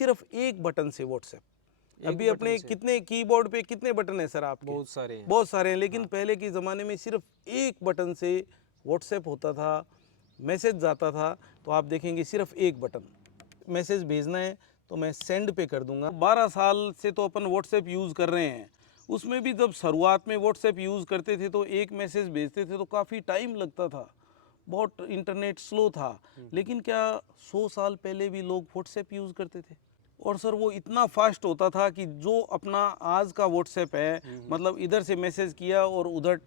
सिर्फ एक बटन से व्हाट्सएप। अभी अपने कितने कीबोर्ड पे कितने बटन है सर आपके? बहुत सारे हैं, लेकिन पहले के ज़माने में सिर्फ एक बटन से व्हाट्सएप होता था, मैसेज जाता था। तो आप देखेंगे सिर्फ एक बटन, मैसेज भेजना है तो मैं सेंड पे कर दूंगा। 12 साल से तो अपन व्हाट्सएप यूज़ कर रहे हैं। उसमें भी जब शुरुआत में व्हाट्सएप यूज़ करते थे तो एक मैसेज भेजते थे तो काफ़ी टाइम लगता था, बहुत इंटरनेट स्लो था। लेकिन क्या 100 साल पहले भी लोग व्हाट्सएप यूज़ करते थे? और सर वो इतना फास्ट होता था कि जो अपना आज का व्हाट्सएप है, मतलब इधर से मैसेज किया और उधर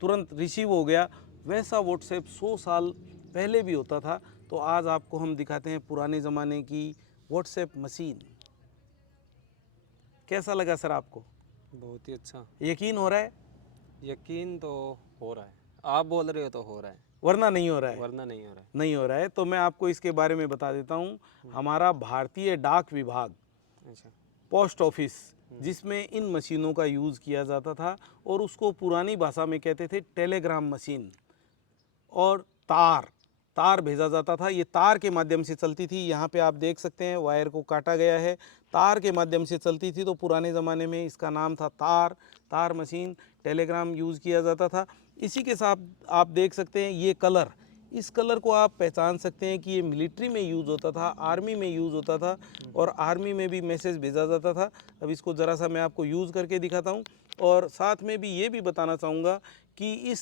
तुरंत रिसीव हो गया, वैसा व्हाट्सएप 100 साल पहले भी होता था। तो आज आपको हम दिखाते हैं पुराने ज़माने की व्हाट्सएप मशीन। कैसा लगा सर आपको? बहुत ही अच्छा। यकीन हो रहा है? यकीन तो हो रहा है, आप बोल रहे हो तो हो रहा है, वरना नहीं हो रहा है? वरना नहीं हो रहा है। नहीं हो रहा है तो मैं आपको इसके बारे में बता देता हूँ। हमारा भारतीय डाक विभाग, अच्छा। पोस्ट ऑफिस, जिसमें इन मशीनों का यूज़ किया जाता था, और उसको पुरानी भाषा में कहते थे टेलीग्राम मशीन। और तार भेजा जाता था, ये तार के माध्यम से चलती थी। यहाँ पे आप देख सकते हैं वायर को काटा गया है, तार के माध्यम से चलती थी। तो पुराने ज़माने में इसका नाम था तार मशीन, टेलीग्राम यूज़ किया जाता था। इसी के साथ आप देख सकते हैं ये कलर, इस कलर को आप पहचान सकते हैं कि ये मिलिट्री में यूज़ होता था, आर्मी में यूज़ होता था, और आर्मी में भी मैसेज भेजा जाता था। अब इसको ज़रा सा मैं आपको यूज़ करके दिखाता हूँ, और साथ में भी ये भी बताना चाहूँगा कि इस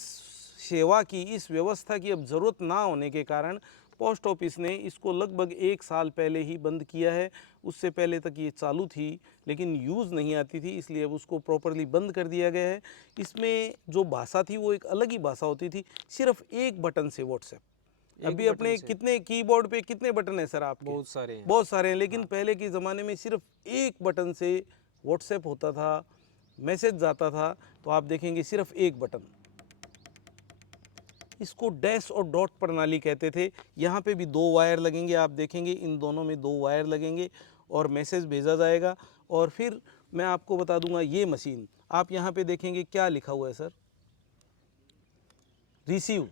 सेवा की, इस व्यवस्था की अब ज़रूरत ना होने के कारण पोस्ट ऑफिस ने इसको लगभग 1 साल पहले ही बंद किया है। उससे पहले तक ये चालू थी लेकिन यूज़ नहीं आती थी, इसलिए अब उसको प्रॉपरली बंद कर दिया गया है। इसमें जो भाषा थी वो एक अलग ही भाषा होती थी, सिर्फ एक बटन से व्हाट्सएप। अभी अपने कितने कीबोर्ड पे कितने बटन है सर आपके? बहुत सारे हैं, लेकिन पहले के ज़माने में सिर्फ एक बटन से व्हाट्सएप होता था, मैसेज जाता था। तो आप देखेंगे सिर्फ एक बटन, इसको डैश और डॉट प्रणाली कहते थे। यहाँ पे भी 2 वायर लगेंगे, आप देखेंगे इन दोनों में 2 वायर लगेंगे और मैसेज भेजा जाएगा। और फिर मैं आपको बता दूंगा ये मशीन, आप यहाँ पे देखेंगे क्या लिखा हुआ है सर? रिसीव।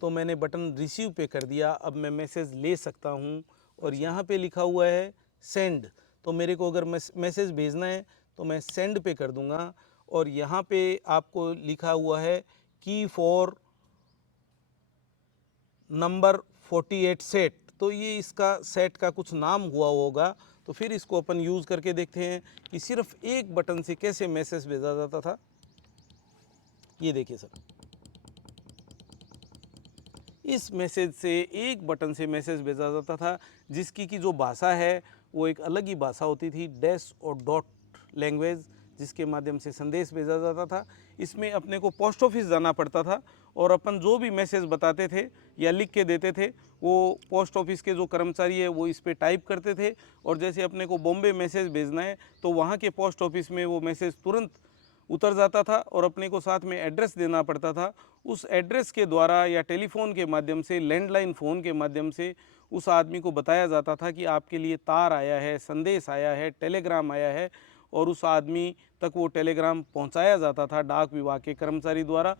तो मैंने बटन रिसीव पे कर दिया, अब मैं मैसेज ले सकता हूँ। और यहाँ पे लिखा हुआ है सेंड, तो मेरे को अगर मैसेज भेजना है तो मैं सेंड पे कर दूंगा। और यहाँ पे आपको लिखा हुआ है की फॉर नंबर 48 सेट, तो ये इसका सेट का कुछ नाम हुआ होगा। तो फिर इसको अपन यूज़ करके देखते हैं कि सिर्फ एक बटन से कैसे मैसेज भेजा जाता था। ये देखिए सर, इस मैसेज से एक बटन से मैसेज भेजा जाता था, जिसकी की जो भाषा है वो एक अलग ही भाषा होती थी, डैश और डॉट लैंग्वेज, जिसके माध्यम से संदेश भेजा जाता था। इसमें अपने को पोस्ट ऑफिस जाना पड़ता था और अपन जो भी मैसेज बताते थे या लिख के देते थे, वो पोस्ट ऑफिस के जो कर्मचारी है वो इस पे टाइप करते थे। और जैसे अपने को बॉम्बे मैसेज भेजना है तो वहाँ के पोस्ट ऑफिस में वो मैसेज तुरंत उतर जाता था और अपने को साथ में एड्रेस देना पड़ता था। उस एड्रेस के द्वारा या टेलीफोन के माध्यम से, लैंडलाइन फ़ोन के माध्यम से उस आदमी को बताया जाता था कि आपके लिए तार आया है, संदेश आया है, टेलीग्राम आया है, और उस आदमी तक वो टेलीग्राम पहुंचाया जाता था डाक विभाग के कर्मचारी द्वारा।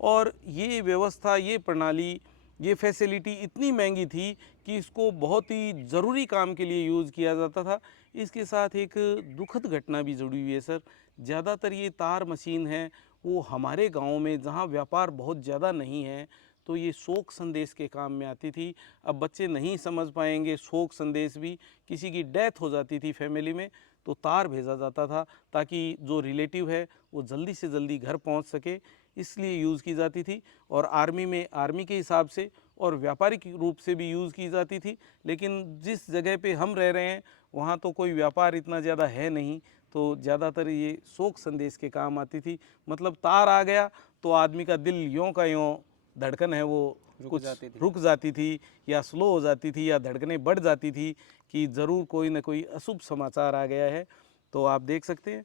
और ये व्यवस्था, ये प्रणाली, ये फैसिलिटी इतनी महंगी थी कि इसको बहुत ही ज़रूरी काम के लिए यूज़ किया जाता था। इसके साथ एक दुखद घटना भी जुड़ी हुई है सर। ज़्यादातर ये तार मशीन है वो हमारे गांव में, जहाँ व्यापार बहुत ज़्यादा नहीं है, तो ये शोक संदेश के काम में आती थी। अब बच्चे नहीं समझ पाएंगे, शोक संदेश भी, किसी की डेथ हो जाती थी फैमिली में तो तार भेजा जाता था ताकि जो रिलेटिव है वो जल्दी से जल्दी घर पहुंच सके, इसलिए यूज़ की जाती थी। और आर्मी में आर्मी के हिसाब से और व्यापारिक रूप से भी यूज़ की जाती थी। लेकिन जिस जगह पे हम रह रहे हैं वहाँ तो कोई व्यापार इतना ज़्यादा है नहीं, तो ज़्यादातर ये शोक संदेश के काम आती थी। मतलब तार आ गया तो आदमी का दिल यों का यों, धड़कन है वो रुक जाती थी या स्लो हो जाती थी या धड़कनें बढ़ जाती थी कि ज़रूर कोई ना कोई अशुभ समाचार आ गया है। तो आप देख सकते हैं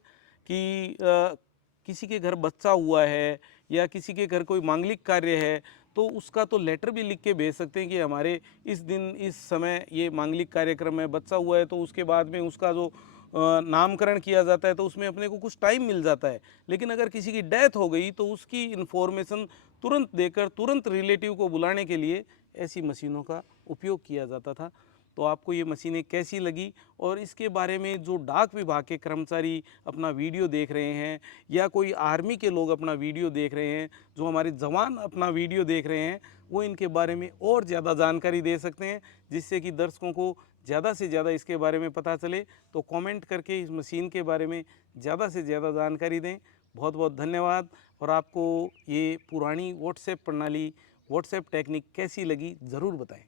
कि किसी के घर बच्चा हुआ है या किसी के घर कोई मांगलिक कार्य है तो उसका तो लेटर भी लिख के भेज सकते हैं कि हमारे इस दिन इस समय ये मांगलिक कार्यक्रम में बच्चा हुआ है, तो उसके बाद में उसका जो नामकरण किया जाता है तो उसमें अपने को कुछ टाइम मिल जाता है। लेकिन अगर किसी की डेथ हो गई तो उसकी इन्फॉर्मेशन तुरंत देकर तुरंत रिलेटिव को बुलाने के लिए ऐसी मशीनों का उपयोग किया जाता था। तो आपको ये मशीनें कैसी लगी और इसके बारे में जो डाक विभाग के कर्मचारी अपना वीडियो देख रहे हैं या कोई आर्मी के लोग अपना वीडियो देख रहे हैं, जो हमारे जवान अपना वीडियो देख रहे हैं, वो इनके बारे में और ज़्यादा जानकारी दे सकते हैं, जिससे कि दर्शकों को ज़्यादा से ज़्यादा इसके बारे में पता चले। तो कमेंट करके इस मशीन के बारे में ज़्यादा से ज़्यादा जानकारी दें। बहुत बहुत धन्यवाद। और आपको ये पुरानी व्हाट्सएप प्रणाली, व्हाट्सएप टेक्निक कैसी लगी ज़रूर बताएं।